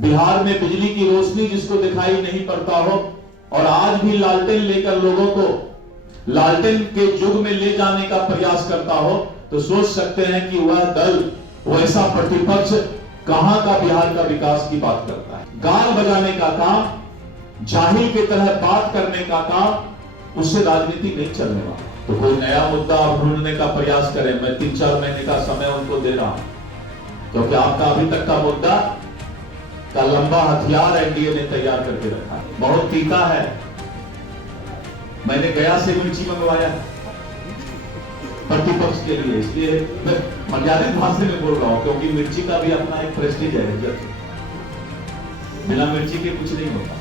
बिहार में बिजली की रोशनी जिसको दिखाई नहीं पड़ता हो और आज भी लालटेन लेकर लोगों को लालटेन के युग में ले जाने का प्रयास करता हो, तो सोच सकते हैं कि वह दल, वैसा प्रतिपक्ष कहां का बिहार का विकास की बात करता है। गान बजाने का काम, जाहिल की तरह बात करने का काम, उससे राजनीति नहीं चलने वाला। तो कोई नया मुद्दा ढूंढने का प्रयास करें। मैं 3-4 महीने का समय उनको दे रहा हूं, क्योंकि आपका अभी तक का मुद्दा का लंबा हथियार एनडीए ने तैयार करके रखा है। बहुत तीखा है। मैंने गया से मिर्ची मंगवाया प्रतिपक्ष के लिए, इसलिए मैं मर्यादित भाषा में बोल रहा हूं, क्योंकि मिर्ची का भी अपना एक प्रेस्टीज है। बिना मिर्ची के कुछ नहीं होता।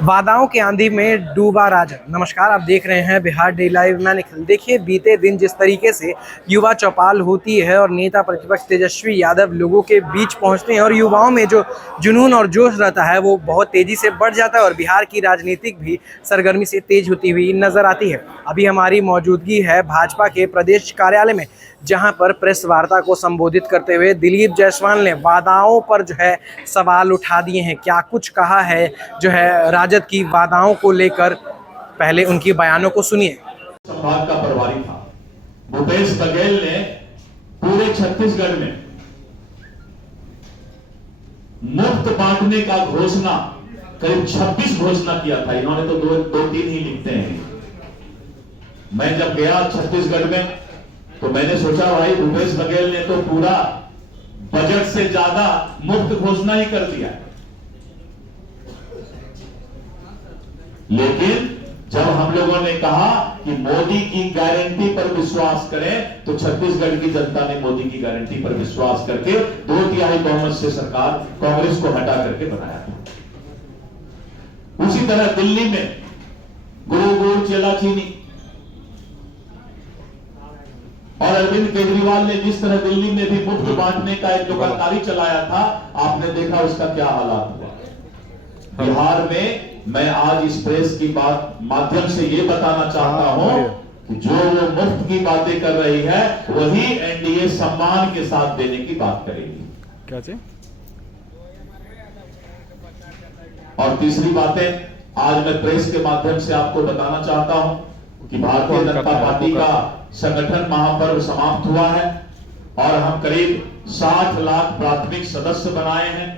वादाओं की आंधी में डूबा राजग। नमस्कार, आप देख रहे हैं बिहार डे लाइव। मैं निखिल। देखिए, बीते दिन जिस तरीके से युवा चौपाल होती है और नेता प्रतिपक्ष तेजस्वी यादव लोगों के बीच पहुंचते हैं और युवाओं में जो जुनून और जोश रहता है वो बहुत तेजी से बढ़ जाता है और बिहार की राजनीतिक भी सरगर्मी से तेज होती हुई नजर आती है। अभी हमारी मौजूदगी है भाजपा के प्रदेश कार्यालय में, जहां पर प्रेस वार्ता को संबोधित करते हुए दिलीप जायसवाल ने वादाओं पर जो है सवाल उठा दिए हैं। क्या कुछ कहा है जो है राजद की वादाओं को लेकर, पहले उनकी बयानों को सुनिए। संभाग का प्रभारी था भूपेश बघेल ने पूरे छत्तीसगढ़ में मुफ्त बांटने का घोषणा करीब 26 घोषणा किया था। इन्होंने तो दो तीन ही लिखते हैं। मैं जब गया छत्तीसगढ़ में तो मैंने सोचा भाई भूपेश बघेल ने तो पूरा बजट से ज्यादा मुफ्त घोषणा ही कर दिया। लेकिन जब हम लोगों ने कहा कि मोदी की गारंटी पर विश्वास करें, तो छत्तीसगढ़ की जनता ने मोदी की गारंटी पर विश्वास करके 2/3 बहुमत से सरकार कांग्रेस को हटा करके बनाया था। उसी तरह दिल्ली में गुरु गुड़ चेला चीनी और अरविंद केजरीवाल ने जिस तरह दिल्ली में भी मुफ्त बांटने का एक दुकानदारी चलाया था, आपने देखा उसका क्या हालात हुआ। बिहार में मैं आज इस प्रेस की बात माध्यम से ये बताना चाहता हूं कि जो वो मुफ्त की बातें कर रही है वही एनडीए सम्मान के साथ देने की बात करेगी। क्या चीज? और तीसरी बातें आज मैं प्रेस के माध्यम से आपको बताना चाहता हूं कि भारतीय जनता पार्टी का संगठन महापर्व समाप्त हुआ है और हम करीब 60 लाख प्राथमिक सदस्य बनाए हैं।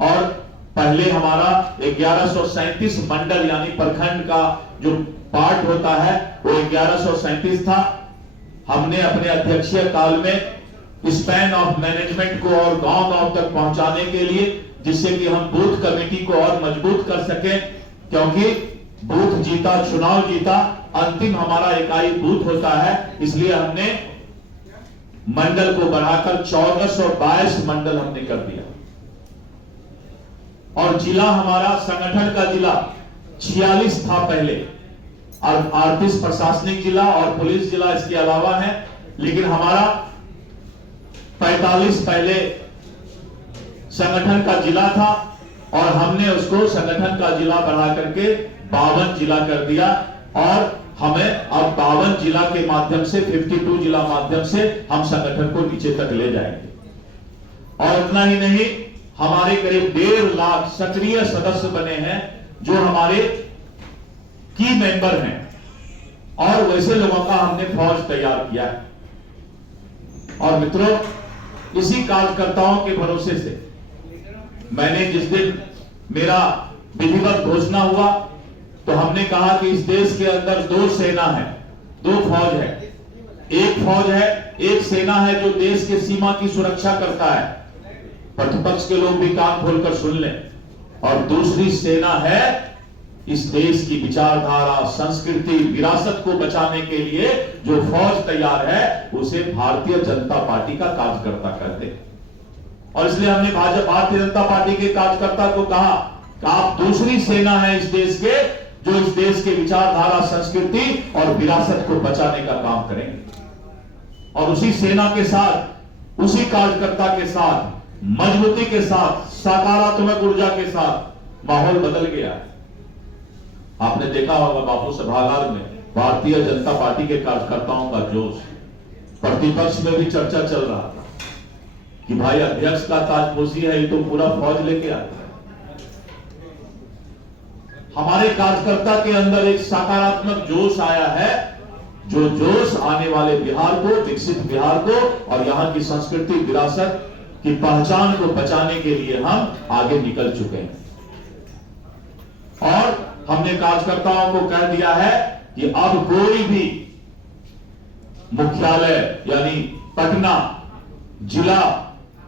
और पहले हमारा 1137 मंडल यानी प्रखंड का जो पार्ट होता है वो 1137 था। हमने अपने अध्यक्षीय काल में स्पैन ऑफ मैनेजमेंट को और गांव-गांव तक पहुंचाने के लिए, जिससे कि हम बूथ कमेटी को और मजबूत कर सकें, क्योंकि बूथ जीता चुनाव जीता, अंतिम हमारा इकाई बूथ होता है। इसलिए हमने मंडल को बढ़ाकर 1422 मंडल हमने कर दिया। और जिला हमारा संगठन का जिला 46 था पहले, और 38 प्रशासनिक जिला और पुलिस जिला इसके अलावा है। लेकिन हमारा 45 पहले संगठन का जिला था और हमने उसको संगठन का जिला बढ़ा करके 52 जिला कर दिया। और हमें अब 52 जिला के माध्यम से 52 जिला माध्यम से हम संगठन को नीचे तक ले जाएंगे। और इतना ही नहीं, हमारे करीब 1.5 लाख सक्रिय सदस्य बने हैं जो हमारे की मेंबर हैं, और वैसे लोगों का हमने फौज तैयार किया है। और मित्रों, इसी कार्यकर्ताओं के भरोसे से मैंने जिस दिन मेरा विधिवत घोषणा हुआ तो हमने कहा कि इस देश के अंदर 2 सेना है, 2 फौज है। एक फौज है, एक सेना है जो देश के सीमा की सुरक्षा करता है। प्रतिपक्ष के लोग भी कान खोलकर सुन लें। और दूसरी सेना है इस देश की विचारधारा, संस्कृति, विरासत को बचाने के लिए जो फौज तैयार है उसे भारतीय जनता पार्टी का कार्यकर्ता कहते हैं। और इसलिए हमने भारतीय जनता पार्टी के कार्यकर्ता को कहा कि आप दूसरी सेना है इस देश के, जो इस देश के विचारधारा, संस्कृति और विरासत को बचाने का काम करेंगे। और उसी सेना के साथ, उसी कार्यकर्ता के साथ, मजबूती के साथ, सकारात्मक ऊर्जा के साथ माहौल बदल गया है। आपने देखा होगा बापू सभागार में भारतीय जनता पार्टी के कार्यकर्ताओं का जोश, प्रतिपक्ष में भी चर्चा चल रहा था कि भाई अध्यक्ष का ताजपोशी है, ये तो पूरा फौज लेके आता है। हमारे कार्यकर्ता के अंदर एक सकारात्मक जोश आया है, जो जोश आने वाले बिहार को, विकसित बिहार को और यहां की संस्कृति विरासत की पहचान को बचाने के लिए हम आगे निकल चुके हैं। और हमने कार्यकर्ताओं को कह दिया है कि अब कोई भी मुख्यालय यानी पटना जिला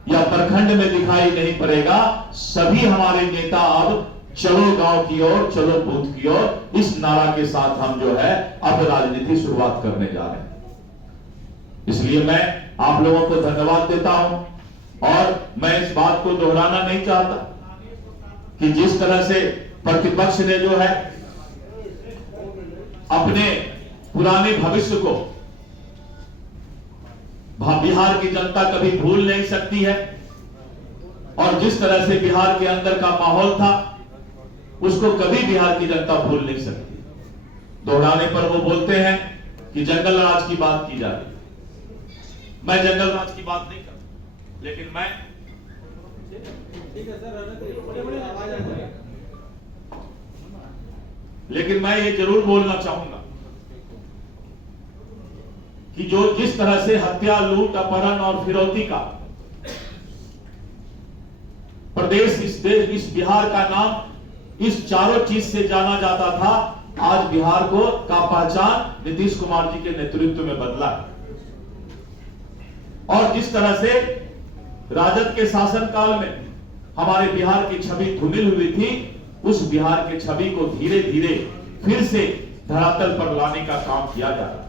या प्रखंड में दिखाई नहीं पड़ेगा। सभी हमारे नेता अब चलो गांव की ओर, चलो बूथ की ओर, इस नारा के साथ हम जो है अब राजनीति शुरुआत करने जा रहे हैं। इसलिए मैं आप लोगों को धन्यवाद देता हूं और मैं इस बात को दोहराना नहीं चाहता कि जिस तरह से प्रतिपक्ष ने जो है अपने पुराने भविष्य को बिहार की जनता कभी भूल नहीं सकती है, और जिस तरह से बिहार के अंदर का माहौल था उसको कभी बिहार की जनता भूल नहीं सकती। दोहराने पर वो बोलते हैं कि जंगल राज की बात की जा रही। मैं जंगल राज की बात नहीं करता, लेकिन मैं ये जरूर बोलना चाहूंगा कि जो जिस तरह से हत्या, लूट, अपहरण और फिरौती का प्रदेश, इस बिहार का नाम इस चारों चीज से जाना जाता था, आज बिहार को का पहचान नीतीश कुमार जी के नेतृत्व में बदला है। और जिस तरह से राजद के शासनकाल में हमारे बिहार की छवि धूमिल हुई थी, उस बिहार के छवि को धीरे धीरे फिर से धरातल पर लाने का काम किया जा रहा है।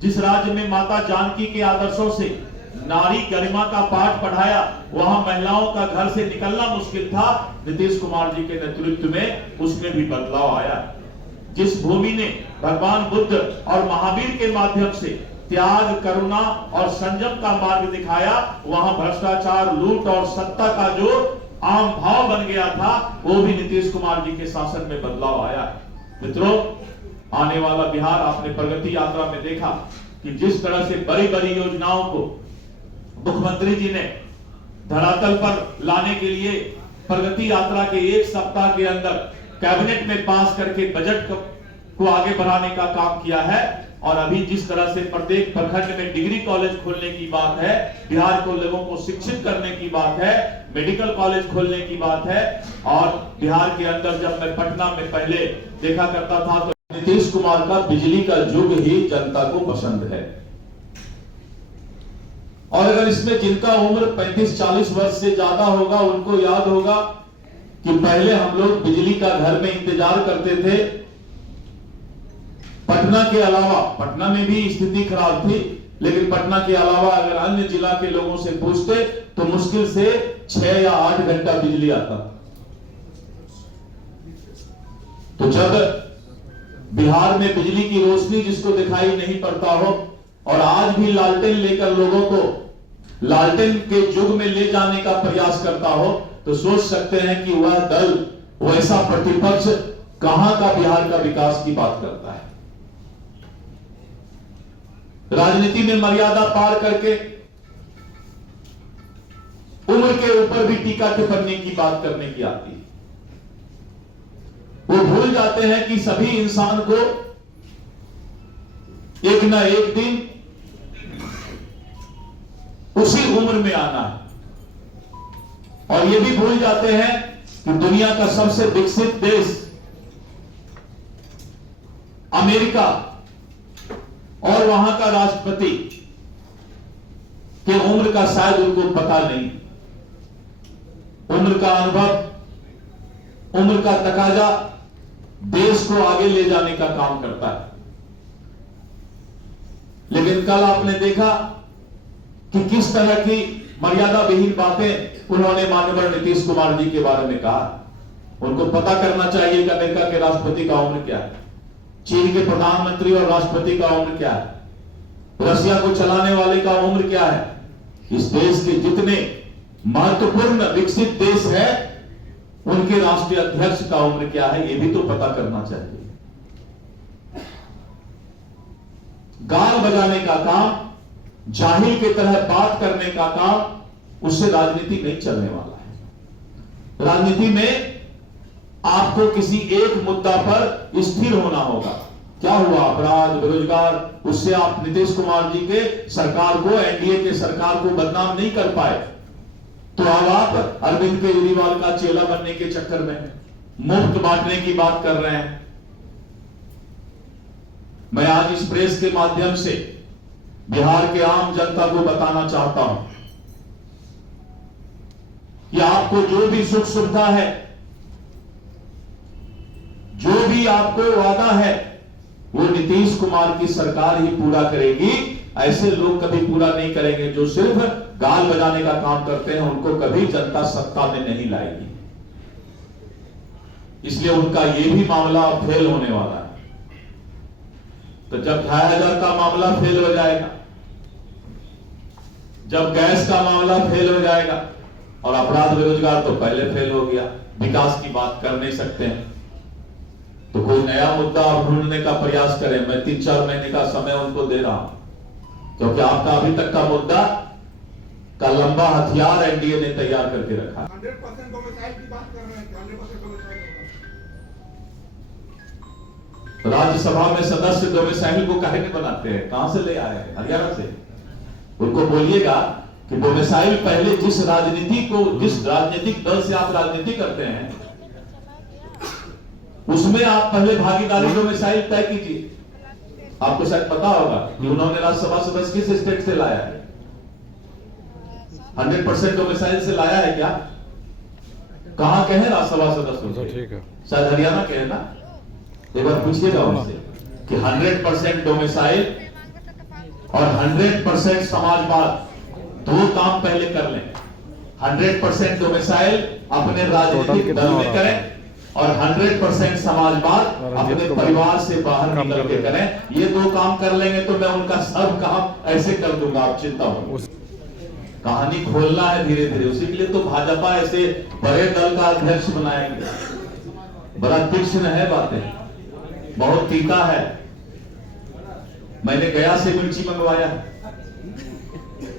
जिस राज्य में माता जानकी के आदर्शों से नारी गरिमा का पाठ पढ़ाया, वहां महिलाओं का घर से निकलना मुश्किल था, नीतीश कुमार जी के नेतृत्व में उसमें भी बदलाव आया। जिस भूमि ने भगवान बुद्ध और महावीर के माध्यम से त्याग, करुणा और संयम का मार्ग दिखाया, वहां भ्रष्टाचार, लूट और सत्ता का जो आम भाव बन गया था, वो भी नीतीश कुमार जी के शासन में बदलाव आया। मित्रों, आने वाला बिहार आपने प्रगति यात्रा में देखा कि जिस तरह से बड़ी बड़ी योजनाओं को मुख्यमंत्री जी ने धरातल पर लाने के लिए प्रगति यात्रा के एक सप्ताह के अंदर कैबिनेट में पास करके बजट को आगे बढ़ाने का काम किया है। और अभी जिस तरह से प्रत्येक प्रखंड में डिग्री कॉलेज खोलने की बात है, बिहार को लोगों को शिक्षित करने की बात है, मेडिकल कॉलेज खोलने की बात है, और बिहार के अंदर जब मैं पटना में पहले देखा करता था तो नीतीश कुमार का बिजली का युग ही जनता को पसंद है। और अगर इसमें जिनका उम्र 35-40 वर्ष से ज्यादा होगा उनको याद होगा कि पहले हम लोग बिजली का घर में इंतजार करते थे। पटना के अलावा, पटना में भी स्थिति खराब थी, लेकिन पटना के अलावा अगर अन्य जिला के लोगों से पूछते तो मुश्किल से 6 या 8 घंटा बिजली आता। तो जब बिहार में बिजली की रोशनी जिसको दिखाई नहीं पड़ता हो और आज भी लालटेन लेकर लोगों को लालटेन के युग में ले जाने का प्रयास करता हो, तो सोच सकते हैं कि वह दल, वैसा प्रतिपक्ष कहां का बिहार का विकास की बात करता है। राजनीति में मर्यादा पार करके उम्र के ऊपर भी टीका टिप्पणी की बात करने की आती है। वो भूल जाते हैं कि सभी इंसान को एक ना एक दिन उसी उम्र में आना है। और ये भी भूल जाते हैं कि दुनिया का सबसे विकसित देश अमेरिका और वहां का राष्ट्रपति के उम्र का शायद उनको पता नहीं। उम्र का अनुभव, उम्र का तकाजा देश को आगे ले जाने का काम करता है। लेकिन कल आपने देखा कि किस तरह की मर्यादा विहीन बातें उन्होंने माननीय नीतीश कुमार जी के बारे में कहा। उनको पता करना चाहिए कि अमेरिका के राष्ट्रपति का उम्र क्या है, चीन के प्रधानमंत्री और राष्ट्रपति का उम्र क्या है, रशिया को चलाने वाले का उम्र क्या है, इस देश के जितने महत्वपूर्ण विकसित देश है उनके राष्ट्रीय अध्यक्ष का उम्र क्या है, यह भी तो पता करना चाहिए। गाल बजाने का काम, जाहिल की तरह बात करने का काम उससे राजनीति नहीं चलने वाला है। राजनीति में आपको किसी एक मुद्दा पर स्थिर होना होगा। क्या हुआ? अपराध, बेरोजगार, उससे आप नीतीश कुमार जी के सरकार को, एनडीए के सरकार को बदनाम नहीं कर पाए, तो अब आप अरविंद केजरीवाल का चेला बनने के चक्कर में हैं, मुफ्त बांटने की बात कर रहे हैं। मैं आज इस प्रेस के माध्यम से बिहार के आम जनता को बताना चाहता हूं कि आपको जो भी सुख सुविधा है, जो भी आपको वादा है, वो नीतीश कुमार की सरकार ही पूरा करेगी। ऐसे लोग कभी पूरा नहीं करेंगे जो सिर्फ गाल बजाने का काम करते हैं, उनको कभी जनता सत्ता में नहीं लाएगी। इसलिए उनका यह भी मामला फेल होने वाला है। तो जब 2500 का मामला फेल हो जाएगा, जब गैस का मामला फेल हो जाएगा, और अपराध बेरोजगार तो पहले फेल हो गया, विकास की बात कर नहीं सकते हैं, तो कोई नया मुद्दा ढूंढने का प्रयास करें। मैं 3-4 महीने का समय उनको दे रहा हूं, क्योंकि आपका अभी तक का मुद्दा का लंबा हथियार एनडीए ने तैयार करके रखा है। 100% डोमिसाइल की बात कर रहे हैं, 100% डोमिसाइल होगा। राज्यसभा में सदस्य डोमिसाइल को काहे नहीं बनाते हैं? कहां से ले आए हैं? हरियाणा से। उनको बोलिएगा कि डोमिसाइल पहले जिस राजनीतिक दल से आप राजनीति करते हैं, उसमें आप पहले भागीदारी डोमिसाइल तय कीजिए। आपको शायद पता होगा कि उन्होंने राज्यसभा सदस्य किस स्टेट से लाया है? 100% डोमिसाइल से लाया है क्या? कहां के हैं राज्यसभा सदस्य? ठीक है, शायद हरियाणा के हैं ना। एक बार पूछिएगा उनसे कि 100% डोमिसाइल और 100% समाजवाद, दो काम पहले कर लें। 100% डोमिसाइल अपने राजनीतिक दल में करें, और 100% समाजवाद अपने परिवार से बाहर निकल के करें। ये दो काम कर लेंगे तो मैं उनका सब काम ऐसे कर दूंगा, आप चिंता मत। कहानी खोलना है धीरे धीरे, उसी के लिए तो भाजपा ऐसे बड़े दल का अध्यक्ष बनाएंगे। बड़ा तीक्ष्ण है बातें, बहुत तीखा है। मैंने गया से मिर्ची मंगवाया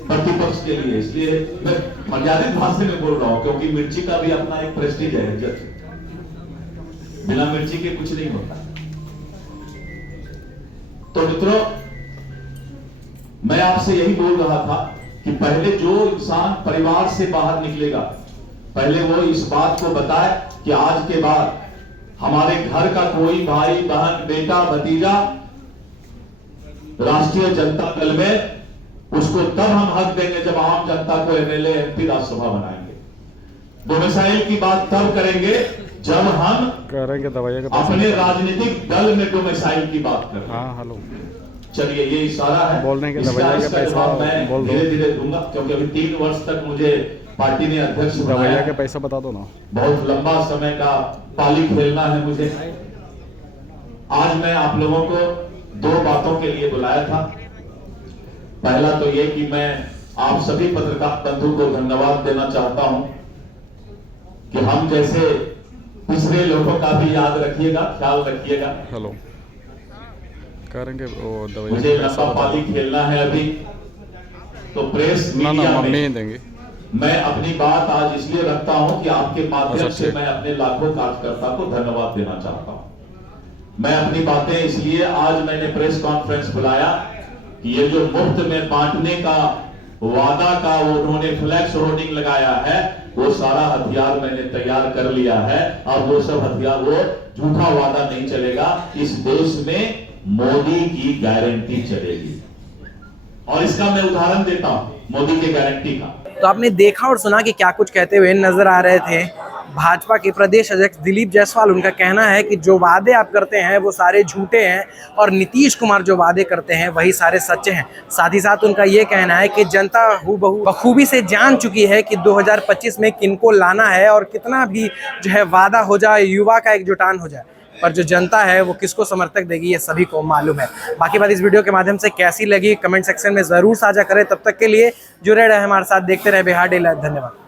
प्रतिपक्ष के लिए, इसलिए मैं मर्यादित भाषा में बोल रहा हूं, क्योंकि मिर्ची का भी अपना एक प्रेस्टीज है, इज्जत। बिना मिर्ची के कुछ नहीं होता। तो मित्रों, मैं आपसे यही बोल रहा था कि पहले जो इंसान परिवार से बाहर निकलेगा, पहले वो इस बात को बताए कि आज के बाद हमारे घर का कोई भाई, बहन, बेटा, भतीजा राष्ट्रीय जनता दल में, उसको तब हम हक देंगे जब आम जनता को एमएलए, एमपी, राज्यसभा बनाएंगे। डोमिसाइल की बात तब करेंगे जब हम करेंगे दवाइयाँ का अपने राजनीतिक दल में डोमिसाइल की बात करें। हाँ, हेलो, चलिए, ये इशारा है। बोलने के इसका दवाइयाँ का पैसा मैं बोल दो। धीरे धीरे दूंगा, क्योंकि अभी 3 वर्ष तक मुझे पार्टी ने अध्यक्ष बनाया। दवाइयाँ का पैसा बता दो ना। बहुत लंबा समय का पाली खेलना है मुझे। आज मैं आप लोगों को 2 बातों के लिए बुलाया था। पहला तो ये कि मैं आप सभी पत्रकार बंधु को धन्यवाद देना चाहता हूं कि हम जैसे पिछड़े लोगों का भी याद रखिएगा, ख्याल रखिएगा। हेलो, करेंगे वो दवाइयाँ मुझे का पैसा लंबा बता पाली खेलना है अभी, तो प्रेस दो। ना मीडिया मम्मी में ही देंगे। मैं अपनी बात आज इसलिए रखता हूं कि आपके माध्यम अच्छा, से ठीक। मैं अपने लाखों कार्यकर्ता को धन्यवाद देना चाहता हूं। मैं अपनी बातें इसलिए आज मैंने प्रेस कॉन्फ्रेंस बुलाया कि ये जो मुफ्त में बांटने का वादा का वो उन्होंने फ्लैक्स होर्डिंग लगाया है, वो सारा हथियार मैंने तैयार कर लिया है। और वो सब हथियार, वो झूठा वादा नहीं चलेगा। इस देश में मोदी की गारंटी चलेगी, और इसका मैं उदाहरण देता हूं मोदी की गारंटी का। तो आपने देखा और सुना कि क्या कुछ कहते हुए नजर आ रहे थे भाजपा के प्रदेश अध्यक्ष दिलीप जायसवाल। उनका कहना है कि जो वादे आप करते हैं वो सारे झूठे हैं, और नीतीश कुमार जो वादे करते हैं वही सारे सच्चे हैं। साथ ही साथ उनका ये कहना है कि जनता बखूबी से जान चुकी है कि 2025 में किनको लाना है, और कितना भी जो है वादा हो जाए, युवा का एक जुटान हो जाए, पर जो जनता है वो किसको समर्थक देगी ये सभी को मालूम है। बाकी बात इस वीडियो के माध्यम से कैसी लगी कमेंट सेक्शन में ज़रूर साझा करें। तब तक के लिए जुड़े रहे हमारे साथ, देखते रहे बिहार डे लाइव। धन्यवाद।